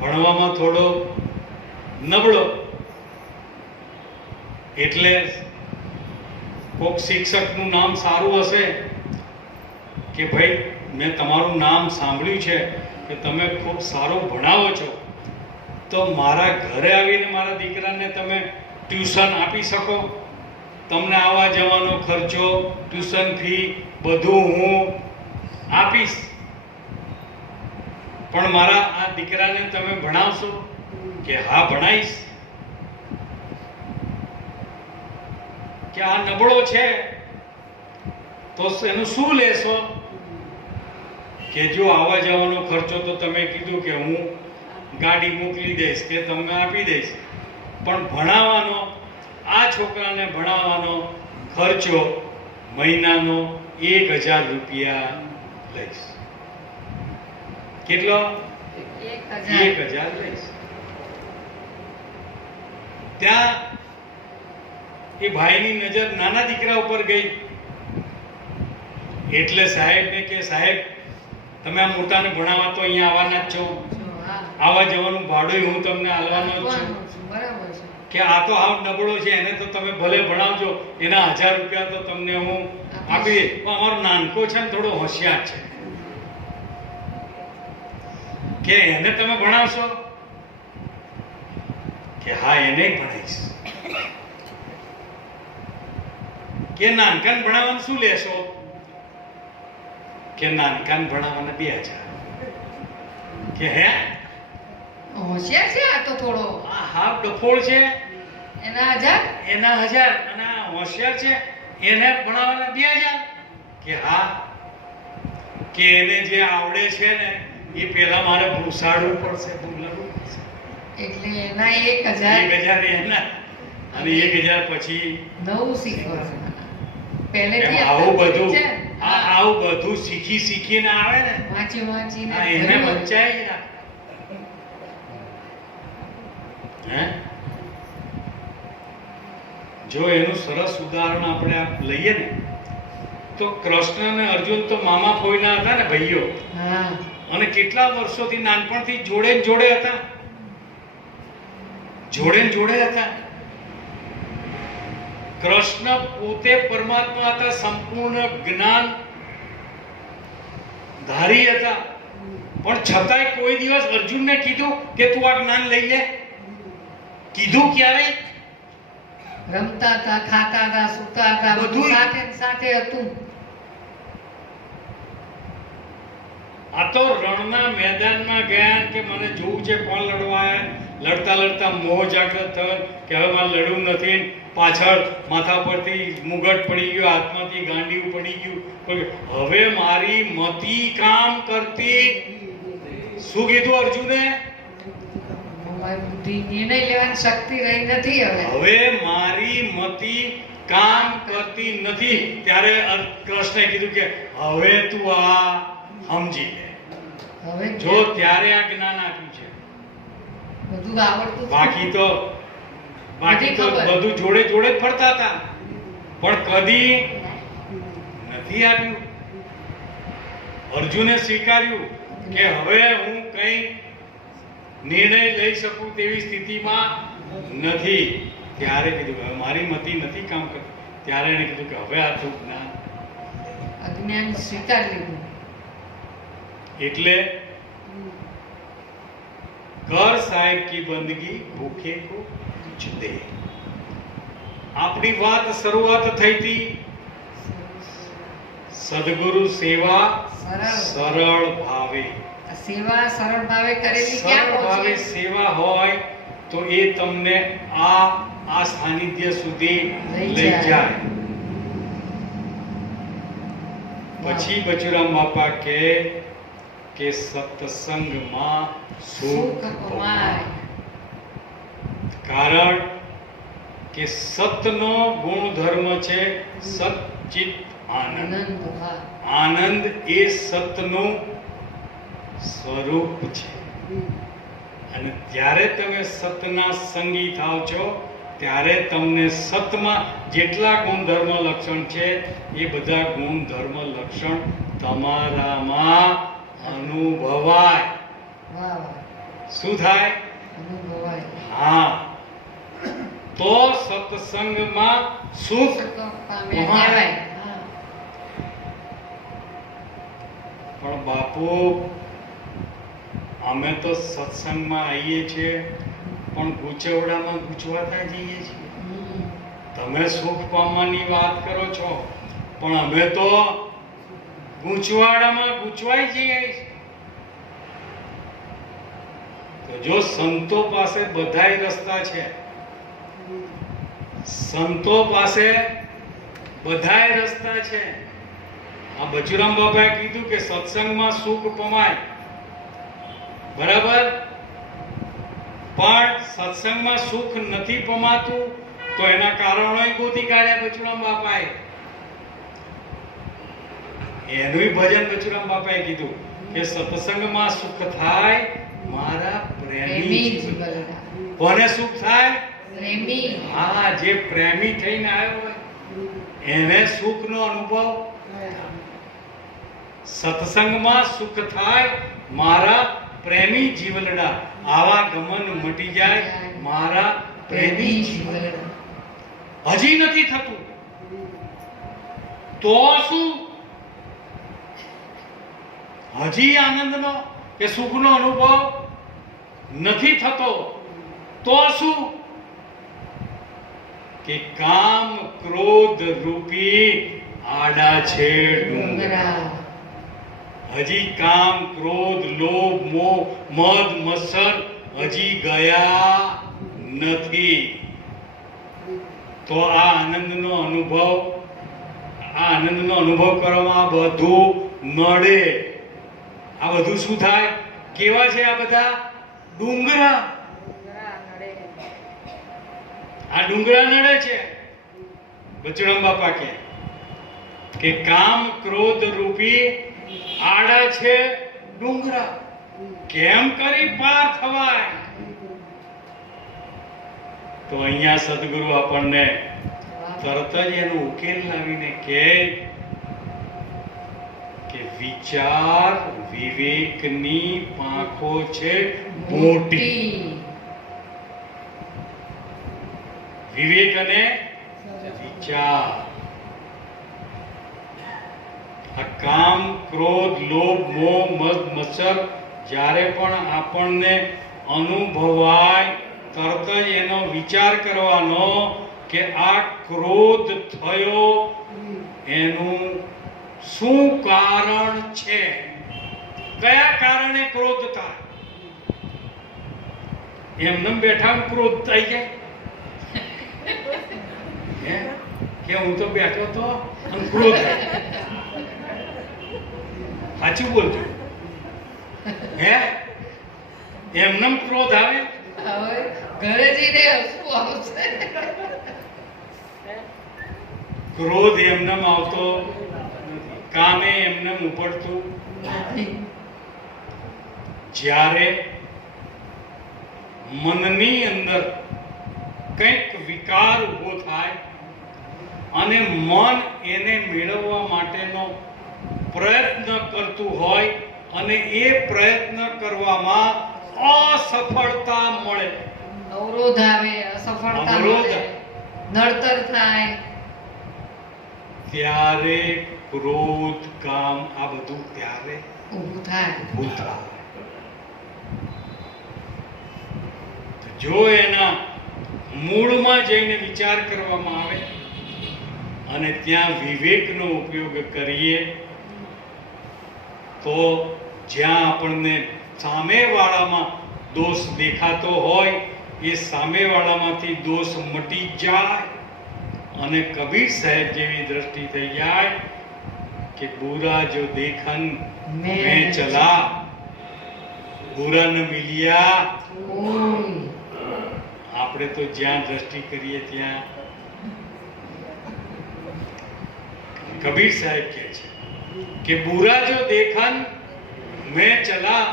ભણવામાં થોડો નબળો, એટલે કોક શિક્ષકનું નામ સારું હશે કે ભાઈ મેં તમારું નામ સાંભળ્યું છે કે તમે ખૂબ સારું ભણાવો છો, તો મારા ઘરે આવીને મારા દીકરાને તમે ટ્યુશન આપી શકો, તમને આવવા જવાનો ખર્ચો, ટ્યુશન ફી બધું હું આપીશ, પણ મારા આ દીકરાને તમે ભણાવશો? કે હા ભણાવીશ. કે આ નબળો છે તો એનું શું લેશો? કે જો આવવા જવાનો ખર્ચો તો તમે કીધું કે હું ગાડી મોકલી દઈશ કે તમને આપી દઈશ, પણ ભણાવવાનો, આ છોકરાને ભણાવવાનો ખર્ચો મહિનાનો 1000 રૂપિયા લઈશ. કેટલો? 1000 લઈશ. ત્યાં એ ભાઈની નજર નાના દીકરા ઉપર ગઈ, એટલે સાહેબને કે સાહેબ તમે આ મોટાને ભણાવવા તો અહીંયા આવવાના જ છો, આવવા જવાનું ભાડું હું તમને આલવાનો જ છું. બરાબર છે. કે આ તો આવ નબળો છે, એને તો તમે ભલે ભણાવજો, એના 1000 રૂપિયા તો તમને હું આપી દઈશ, પણ અમારો નાનકો છે ને થોડો હોશિયાર છે, કે એને તમે ભણાવશો? કે હા એને ભણાવીશ. કે નાનકાન ભણાવવાનું શું લેશો? કે નાનકાન ભણાવવાના 2000. કે હે હોશિયાર છે આ તો થોડો. આ હાફ ડફોળ છે, એના 1000. એના 1000, અને આ હોશિયાર છે એને ભણાવવાના 2000. કે હા, કે એને જે આવડે છે ને એ પેલા મારે ભૂસાડવું પડશે, ભૂલવું પડશે, એટલે એના 1000. 1000 એના, અને 1000 પછી નવું શીખવાનું. પહેલેથી એમ આવું બધું છે. આવું બધું શીખીને આવે ને, વાંચી વાંચીને આ એને વંચાય જ રાખે. હે? જો એનું સરસ ઉદાહરણ આપણે લઈએ ને, તો તો કૃષ્ણ અને અર્જુન તો મામા ફોઈના હતા ને, ભાઈઓ. હા અને કેટલા વર્ષોથી નાનપણથી જોડે ને જોડે હતા, જોડે ને જોડે હતા. કૃષ્ણ પોતે પરમાત્મા હતા, સંપૂર્ણ જ્ઞાન ધારી હતા, પણ છતાંય કોઈ દિવસ અર્જુનને કીધું કે તું આ જ્ઞાન લઈ લે? કીધું ક્યારે? રમતા હતા, ખાતા હતા, સૂતા હતા, બધું બધું. સાથે ને સાથે હતું. આ તો રણના મેદાનમાં ગયા કે મને જોવું છે કોણ લડવા આવ્યા. લડતા લડતા મોહ જાગૃત થયો કે હવે મારે લડવું નથી. પાછળ માથા પરથી મુગટ પડી ગયો, હાથમાંથી ગાંડિયું પડી ગયું. હવે મારી મતિ કામ કરતી. શું કીધું અર્જુને? મારી બુદ્ધિ નિર્ણય લેવાની શક્તિ રહી નથી હવે. હવે મારી મતિ કામ કરતી નથી. ત્યારે કૃષ્ણે કીધું કે હવે તું આ સમજી લે. હવે જો ત્યારે આ જ્ઞાન આપ્યું છે. બધું આવડતું હતું. બાકી તો બધી ખબર. બધું જોડે જોડે જ ફરતા હતા, પણ કદી નથી આવ્યું. અર્જુને સ્વીકાર્યું કે હવે હું કઈ નિર્ણય લઈ શકું તેવી સ્થિતિમાં નથી. ત્યારે કીધું હવે મારી મતિ નથી કામ કરતી. ત્યારે એને કીધું કે હવે આ તું જ્ઞાન. અજ્ઞાન સ્વીકાર લીધું. એટલે कर साहेब की बंदगी भूखे को कुछ दे. આપણી વાત શરૂઆત થઈ હતી સદગુરુ સેવા સરળ ભાવે. આ સેવા સરળ ભાવે કરેલી ક્યાં સરળ ભાવે પહોંચે? સેવા હોય તો એ તમને આ સાનિધ્ય સુધી લઈ જાય. પછી બચુરામ બાપા કે સત્સંગમાં સુખ પમાય. કારણ કે સતનો ગુણધર્મ છે સચ્ચિત આનંદ. આનંદ. હા. આનંદ એ સતનું સ્વરૂપ છે. અને જ્યારે તમે સતના સંગી થાવ છો ત્યારે તમને સતમાં જેટલા ગુણધર્મ લક્ષણ છે એ બધા ગુણધર્મ લક્ષણ તમારામાં અનુભવાય. વાહ વાહ. શું થાય? અનુભવાય. હા. તો સત્સંગમાં સુખ પામે કહેવાય. હા. પણ બાપુ અમે તો સત્સંગમાં આવીએ છીએ પણ ગૂંચવડામાં ગૂંચવાતા જઈએ છીએ. હમ. તમે સુખ પામવાની વાત કરો છો પણ અમે તો ગૂંચવાડામાં ગૂંચવાઈ જઈએ છીએ. તો જો સંતો પાસે બધાય રસ્તા છે, સંતો પાસે બધાય રસ્તા છે. આ બચુરામ બાબાએ કીધું કે સત્સંગમાં સુખ પમાય, બરાબર, પણ સત્સંગમાં સુખ નથી પમાતું તો એના કારણો ગોતી કાઢ્યા બચુરામ બાપાએ. એનું ભજન બચુરામ બાપાએ કીધું કે સત્સંગમાં સુખ થાય મારા પ્રેમી જીવલડા. કોને સુખ થાય? પ્રેમી. હા, જે પ્રેમી થઈને આવ્યો હોય એને સુખનો અનુભવ. સત્સંગમાં સુખ થાય મારા પ્રેમી જીવલડા. આવા ગમન મટી જાય મારા પ્રેમી જીવલડા. હજી નથી થતું તો શું? હજી આનંદનો કે સુખનો અનુભવ નથી થતો તો શું? કે કામ ક્રોધ રૂપી આડા છે ડુંગરા. હજી કામ ક્રોધ લોભ મોહ મદ મત્સર હજી ગયા નથી. તો આ આનંદનો અનુભવ કરવામાં બધું નડે. આ બધું શું થાય? કેવા છે આ બધા? ડુંગરા. આ ડુંગરા નડે છે. બચુરામ બાપા કે કામ ક્રોધ રૂપી આડા છે ડુંગરા, કેમ કરી પાર થવાય? તો અહીંયા સદગુરુ આપણને તરત જ એનો ઉકેલ લાવીને કહે વિચાર વિવેકની પાંખો છે મોટી. વિવેક અને વિચાર. આ કામ, ક્રોધ, લોભ, મોહ, મદ, મત્સર જ્યારે પણ આપણને અનુભવાય તરત જ એનો વિચાર કરવાનો કે આ ક્રોધ થયો એનું શું કારણ છે, કયા કારણે ક્રોધ થાય. એમને બેઠા ક્રોધ થઈ જાય કે હું તો બેઠો તો ક્રોધ સાચું બોલજો હે એમને ક્રોધ આવે. હવે ઘરે જઈને હસવું આવશે. ક્રોધ એમને આવતો કામે એમને ઉપડતું. જ્યારે મનની અંદર કંઈક વિકાર ઉભો થાય અને મન એને મેળવવા માટેનો પ્રયત્ન કરતું હોય અને એ પ્રયત્ન કરવામાં અસફળતા મળે, અવરોધ આવે, અસફળતા મળે, નડતર થાય, ત્યારે ક્રોધ, કામ આ બધું ત્યારે ઊભું થાય. જો એના મૂળમાં જઈને વિચાર કરવામાં આવે અને ત્યાં વિવેકનો ઉપયોગ કરીએ તો જ્યાં આપણને સામેવાળામાં દોષ દેખાતો હોય એ સામેવાળામાંથી દોષ મટી જાય અને કબીર સાહેબ જેવી દ્રષ્ટિ થઈ જાય કે બુરા જો દેખન મેં ચલા, બુરા ન મિલ્યા. આપણે તો જ્યાં દ્રષ્ટિ કરીએ ત્યાં કબીર સાહેબ કહે છે કે બુરા જો દેખન મેં ચલા,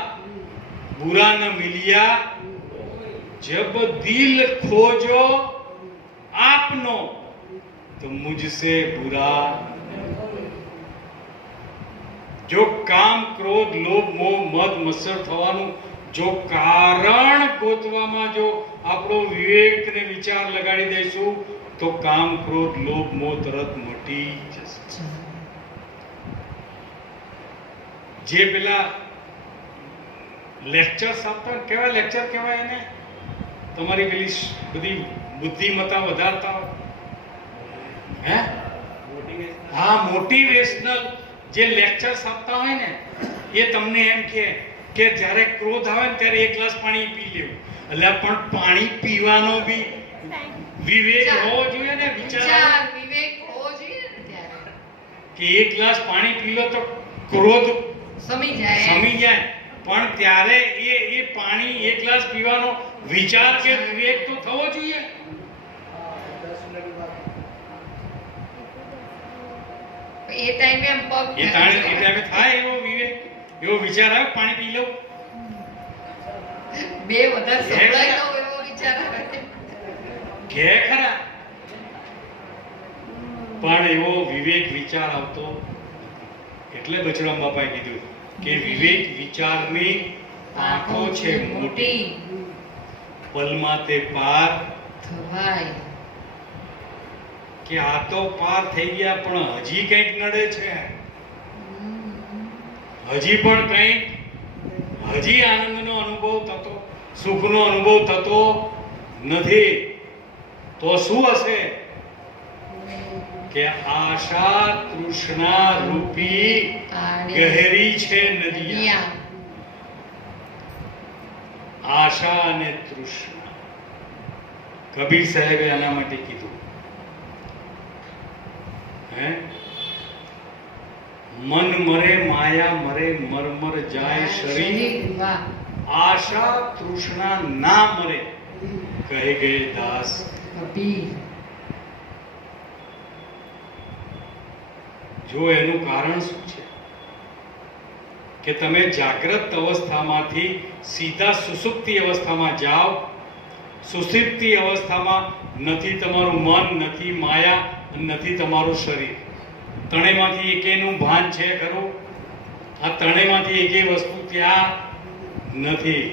बुरा न मिलिया, जब दिल खोजो आपनो तो मुझसे बुरा. जो काम, क्रोध, लोभ, मोह, मद, मत्सर थवानुं जो कारण ગોતવામાં જો આપણો વિવેક ને વિચાર લગાડી દઈશું તો કામ, ક્રોધ, લોભ, મોહ તરત મટી જશે. જે પેલા લેક્ચર્સ આપતા કેવા લેક્ચર કહેવાય એને, તમારી પેલી બધી બુદ્ધિમત્તા વધારતા હે, હા, મોટિવેશનલ જે લેક્ચર્સ આપતા હોય ને એ તમને એમ કે જ્યારે ક્રોધ આવે ને ત્યારે એક ગ્લાસ પાણી પી લેવું. એટલે પણ પાણી પીવાનો બી વિવેક હોવો જોઈએ ને, વિચાર વિવેક હોવો જોઈએ ને ત્યારે કે એક ગ્લાસ પાણી પી લો તો ક્રોધ સમી જાય. પણ ત્યારે એ પાણી એક ગ્લાસ પીવાનો વિચાર કે વિવેક તો થવો જોઈએ. એ ટાઈમે એમ પગ એ ટાઈમે થાય એવો વિવેક, એવો વિચાર આવે પાણી પી લઉં, બે વધારે સંભળાય તો એવો વિચાર આવે કે ખરા. પણ એવો વિવેક વિચાર આવતો, એટલે બચરામ બાપાએ કીધું કે વિવેક વિચારની આંખો છે મોટી, પલમાં તે પાર થવાય. કે આ તો પાર થઈ ગયા પણ હજી કંઈક નડે છે, હજી પણ કંઈક, હજી આનંદનો અનુભવ થતો, સુખનો અનુભવ થતો નથી. તો શું હશે કે આશા તૃષ્ણા રૂપી ગહેરી છે નદિયા. આશા અને તૃષ્ણા કબીર સાહેબે આના માટે કીધું હે, મન મરે માયા મરે મરમર જાય શરીર, આશા તૃષ્ણા ના મરે કહે ગયે દાસ કબીર. જો એનું કારણ શું છે કે તમે જાગ્રત અવસ્થામાંથી સીધા સુષુપ્તિ અવસ્થામાં જાઓ. સુષુપ્તિ અવસ્થામાં નથી તમારું મન, નથી માયા, નથી તમારું શરીર. ત્રણેયમાંથી એકેયનું ભાન છે ખરું? આ ત્રણેયમાંથી એકેય વસ્તુ ત્યાં નથી,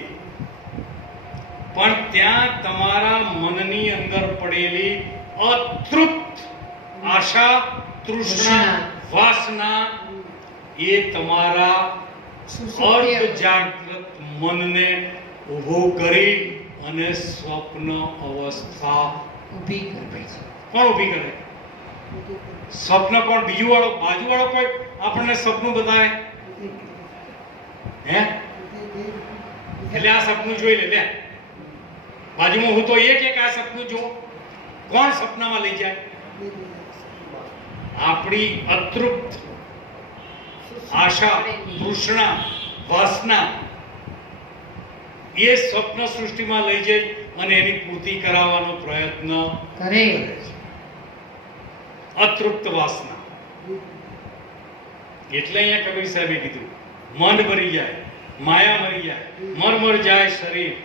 પણ ત્યાં તમારા મનની અંદર પડેલી અતૃપ્ત આશા, તૃષ્ણા, વાસના એ તમારા અર્ધ જાગૃત મનને ઊભો કરી અને સ્વપ્ન અવસ્થા ઊભી કરે છે. કોણ ઊભી કરે? સ્વપ્ન કોણ? બીજું વાળો, બાજુ વાળો કોઈ આપણને સપનું બતાવે? હે? એટલે આ સપનું જોઈ લે, બાજુમાં હું તો એ કે આ સપનું જો. કોણ સપનામાં લઈ જાય? આપણી અતૃપ્ત આશા, તૃષ્ણા, વાસના એ સ્વપ્ન સૃષ્ટિમાં લઈ જઈ અને એની પૂર્તિ કરાવવાનો પ્રયત્ન કરે. અતૃપ્ત વાસના. એટલે અહીંયા કબીર સાહેબે કીધું, મન મરી જાય, માયા મરી જાય, મર જાય શરીર.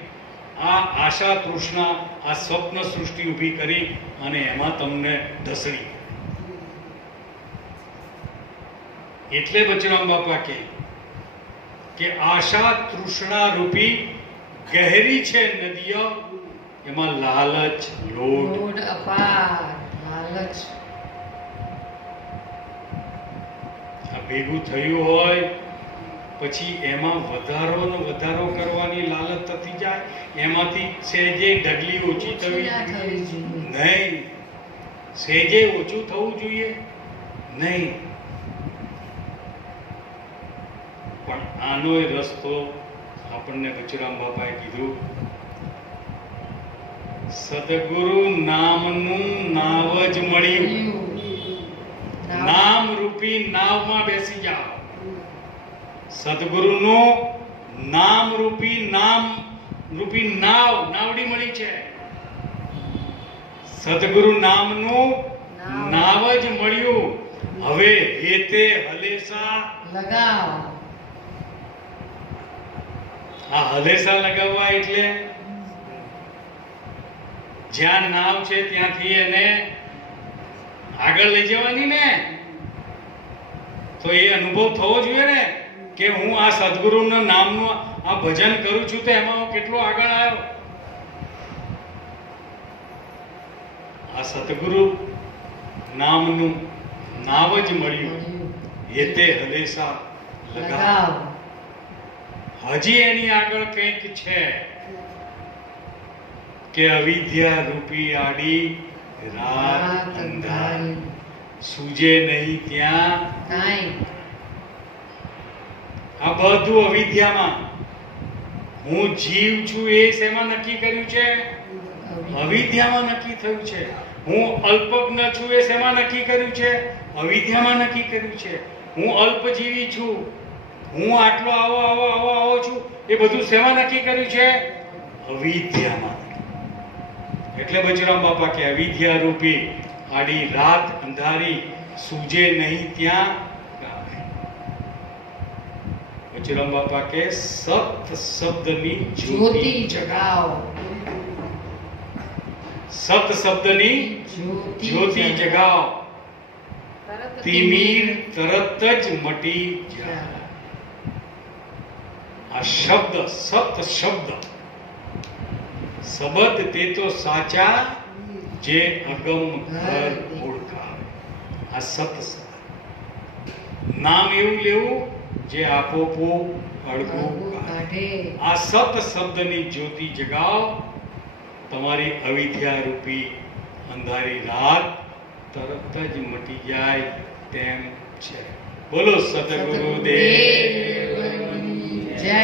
આ આશા, તૃષ્ણા, આ સ્વપ્ન સૃષ્ટિ ઊભી કરી અને એમાં તમને ઢસડી. એટલે બચરામ બાપા કે આશા તૃષ્ણા રૂપી ગહેરી છે નદીઓ, એમાં લાલચ, લોડ અપાર. લાલચ આ ભેગું થયું હોય પછી એમાં વધારો કરવાની લાલચ થતી જાય. એમાંથી સહેજે ઢગલી ઓછી થવી નહીં, સહેજે ઓછું થવું જોઈએ નહીં. પણ આનો રસ્તો આપણને બચરામ બાપાએ કીધું, સદગુરુ નામનું નાવ જ મળ્યું. નામ રૂપી નાવમાં બેસી જાઓ. સદગુરુનું નામ રૂપી નાવડી મળી છે. સદગુરુ નામનું નાવ જ મળ્યું. હવે હેતે હલેસા લગાવ. આ હલેસા લગાવવા એટલે જ્યાં નાવ છે ત્યાંથી એને આગળ લઈ જવાની ને. તો એ અનુભવ થવો જોઈએ ને કે હું આ સદગુરુના નામનું આ ભજન કરું છું તો એમાં હું કેટલો આગળ આવ્યો. આ સદગુરુ નામનું નાવ જ મળ્યું. હેતે હલેસા લગાવ. હજી એની આગળ કંઈક છે કે અવિદ્યા રૂપી આડી રાત અંધારી, સૂજે નહીં ત્યાં કાંઈ. આ બધું અવિદ્યામાં. હું જીવ છું એ શેમાં નક્કી કર્યું છે? અવિદ્યામાં નક્કી થયું છે. હું અલ્પજ્ઞ છું એ શેમાં નક્કી કર્યું છે? અવિદ્યામાં નક્કી કર્યું છે. હું અલ્પજીવી છું, હું આટલો આવો છું, એ બધું શેમાં નક્કી કર્યું છે? અવિદ્યામાં. એટલે બચરામ બાપા કે અવિદ્યા રૂપી આડી રાત અંધારી, સૂજે નહીં ત્યાં. બચરામ બાપા કે સત શબ્દની જ્યોતિ જગાવ. સત શબ્દની જ્યોતિ જગાવ. તિમિર તરત જ મટી જાય. આ શબ્દ, સત શબ્દ, શબ્દ તે તો સાચા જે અગમ ઘર ઓળખાવે. આ સત શબ્દ. નામ એવું લેવું જે આપોપો અડકું કાઢે. આ સત શબ્દની જ્યોતિ જગાવ. તમારી અવિદ્યા રૂપી અંધારી રાત તરત જ મટી જાય તેમ છે. બોલો સદગુરુ દેવ જય.